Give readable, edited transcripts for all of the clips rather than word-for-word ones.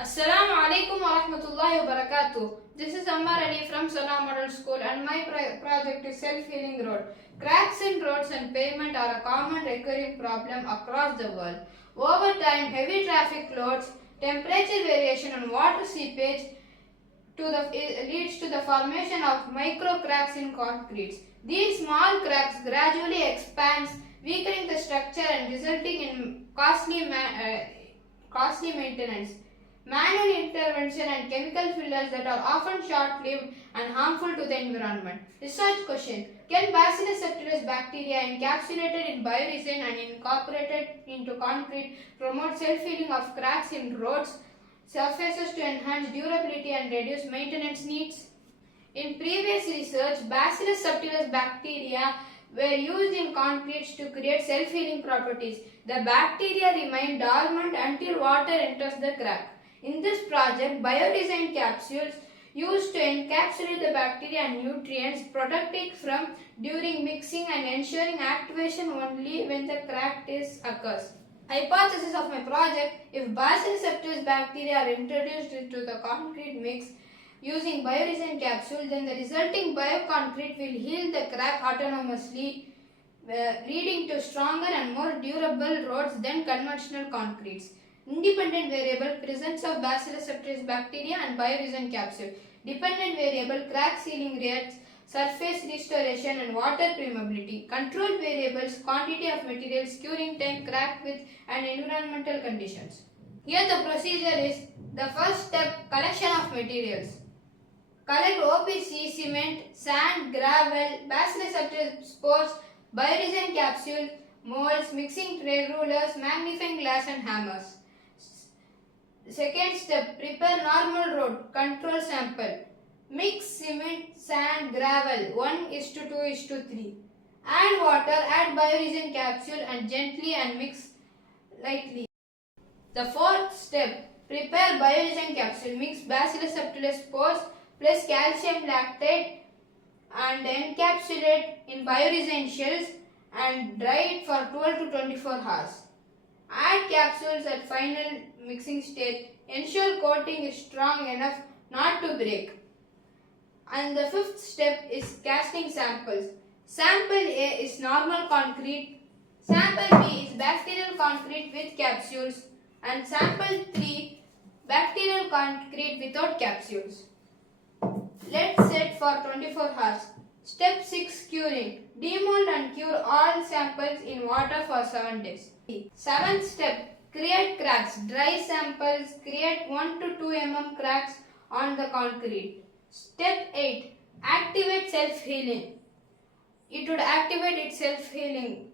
Assalamu alaikum wa rahmatullahi wa barakatuh. This is Ammar Ali from Salah Model School and my project is Self-Healing Road. Cracks in roads and pavement are a common recurring problem across the world. Over time, heavy traffic loads, temperature variation and water seepage leads to the formation of micro cracks in concretes. These small cracks gradually expand, weakening the structure and resulting in costly maintenance. Manual intervention and chemical fillers that are often short-lived and harmful to the environment. Research question: can Bacillus subtilis bacteria encapsulated in bioresin and incorporated into concrete promote self-healing of cracks in roads, surfaces to enhance durability and reduce maintenance needs? In previous research, Bacillus subtilis bacteria were used in concretes to create self-healing properties. The bacteria remain dormant until water enters the crack. In this project, biodesign capsules used to encapsulate the bacteria and nutrients, protecting from during mixing and ensuring activation only when the crack test occurs. Hypothesis of my project: if Bacillus subtilis bacteria are introduced into the concrete mix using bioresin capsule, then the resulting bioconcrete will heal the crack autonomously, leading to stronger and more durable roads than conventional concretes. Independent variable: presence of Bacillus subtilis bacteria and bioresin capsule. Dependent variable: crack sealing rates, surface restoration and water permeability. Control variables: quantity of materials, curing time, crack width and environmental conditions. Here the procedure is: the first step, collection of materials. Collect OPC, cement, sand, gravel, Bacillus subtilis spores, bioresin capsule, molds, mixing tray, rulers, magnifying glass and hammers. Second step, prepare normal road, control sample. Mix cement, sand, gravel 1:2:3. Add water, add bioresin capsule and gently and mix lightly. The fourth step, prepare bioresin capsule. Mix Bacillus subtilis spores plus calcium lactate and encapsulate in bioresin shells and dry it for 12 to 24 hours. Add capsules at final mixing stage. Ensure coating is strong enough not to break. And the fifth step is casting samples. Sample A is normal concrete. Sample B is bacterial concrete with capsules. And sample 3 bacterial concrete without capsules. Let's set for 24 hours. Step 6, curing. Demold and cure all samples in water for 7 days. Seventh step, create cracks. Dry samples, create 1 to 2 mm cracks on the concrete. Step 8, activate self-healing. It would activate its self-healing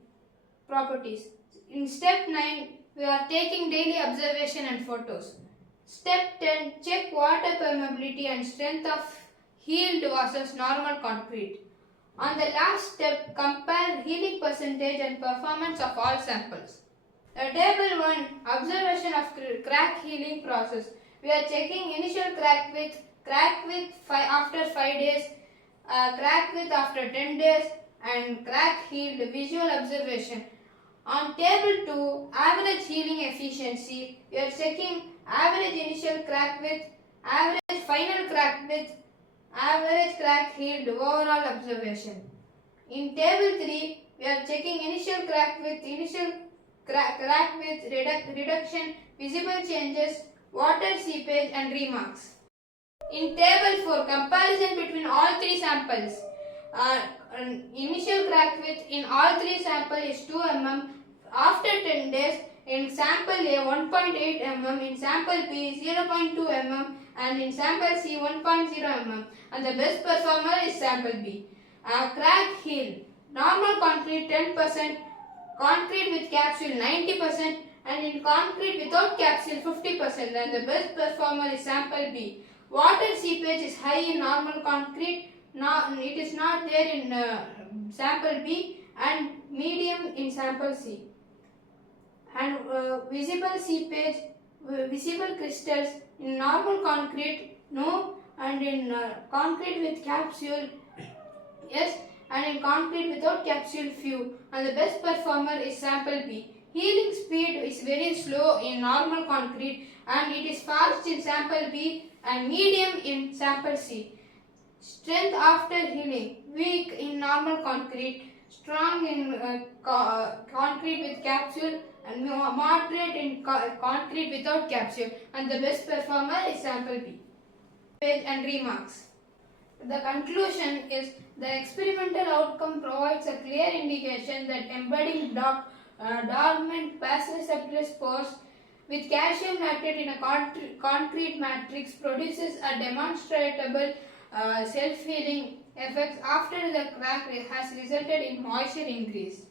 properties. In step 9, we are taking daily observation and photos. Step 10, check water permeability and strength of healed versus normal concrete. On the last step, compare healing percentage and performance of all samples. Table 1, observation of crack healing process. We are checking initial crack width after 5 days, crack width after 10 days and crack healed visual observation. On table 2, average healing efficiency. We are checking average initial crack width, average final crack width, average crack healed overall observation. In table 3, we are checking initial crack width, reduction, visible changes, water seepage and remarks. In table 4, comparison between all 3 samples. Initial crack width in all 3 samples is 2 mm. After 10 days, in sample A 1.8 mm, in sample B 0.2 mm and in sample C 1.0 mm, and the best performer is sample B. Crack heal. Normal concrete 10%, concrete with capsule 90% and in concrete without capsule 50%, and the best performer is sample B. Water seepage is high in normal concrete, it is not there in sample B, and medium in sample C. And visible seepage, visible crystals in normal concrete no, and in concrete with capsule yes, and in concrete without capsule few, and the best performer is sample B. Healing speed is very slow in normal concrete and it is fast in sample B and medium in sample C. Strength after healing, weak in normal concrete, strong in concrete with capsule and moderate in concrete without capsule, and the best performer is sample B. Page and remarks. The conclusion is the experimental outcome provides a clear indication that embedding dormant basoreceptor spores with calcium nitrate in a concrete matrix produces a demonstrable self-healing effect after the crack has resulted in moisture increase.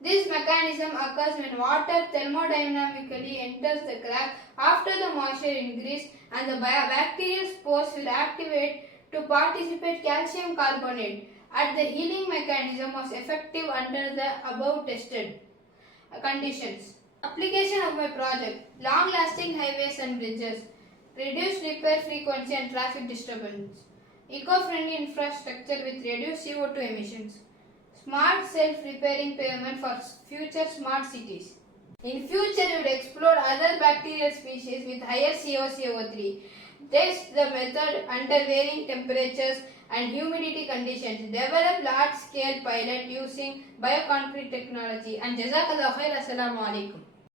This mechanism occurs when water thermodynamically enters the crack after the moisture increase and the bacterial spores will activate to participate calcium carbonate. The healing mechanism was effective under the above tested conditions. Application of my project: long-lasting highways and bridges, reduced repair frequency and traffic disturbance, eco-friendly infrastructure with reduced CO2 emissions, smart self-repairing pavement for future smart cities. In future, we would explore other bacterial species with higher CO3. Test the method under varying temperatures and humidity conditions. Develop large-scale pilot using bioconcrete technology. And Jazakallah khair. Assalamu alaikum.